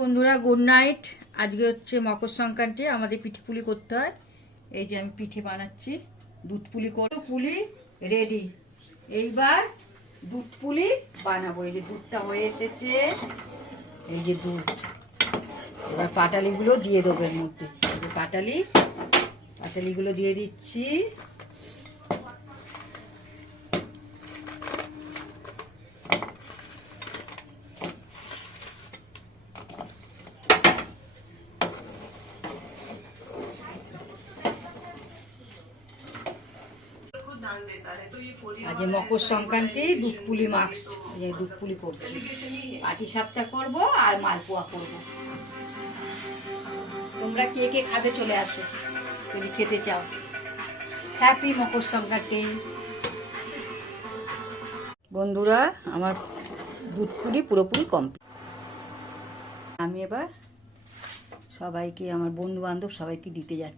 বন্ধুরা good night. আজকে হচ্ছে মকর সংক্রান্তি, আমাদের পিঠে পুলি করতে হয়। এই যে আমি পিঠে বানাচ্ছি, দুধ পুলি করব। পুলি রেডি, এইবার দুধ পুলি বানাবো। এই যে দুধটা হয়ে এসেছে, এই যে দুধ। এবার পাটালিগুলো দিয়ে দেবো এর মধ্যে। এই যে পাটালিগুলো দিয়ে দিচ্ছি। আজ মকর সংক্রান্তি, দুধ পুলি মাস্ট। দুধ পুলি করছি, পাটি সাপটা করব আর মালপোয়া করব। তোমরা কে কে খাবে চলে আসো যদি খেতে চাও। হ্যাপি মকর সংক্রান্তি বন্ধুরা। আমার দুধ পুলি পুরোপুরি কমপ্লিট। আমি এবার সবাইকে, আমার বন্ধু বান্ধব সবাইকে দিতে যাচ্ছি।